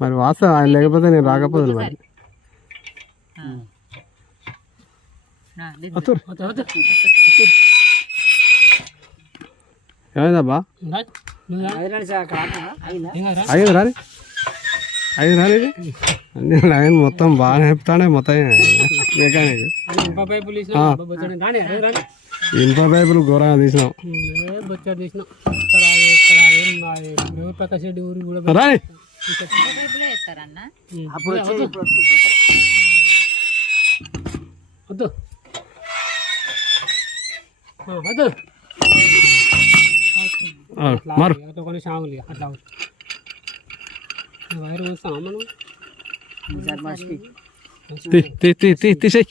మరి వాస్త ఆయన లేకపోతే నేను రాకపోదు మరి ఏమైందబ్బా అయ్యింది రాని అయ్యింది రాని అన్ని లైన్ మొత్తం బాగా చెప్తానే మొత్తం మెకానిక్ ఇనుప పైపులు ఘోరంగా తీసినాం రాని మారు తీసేయి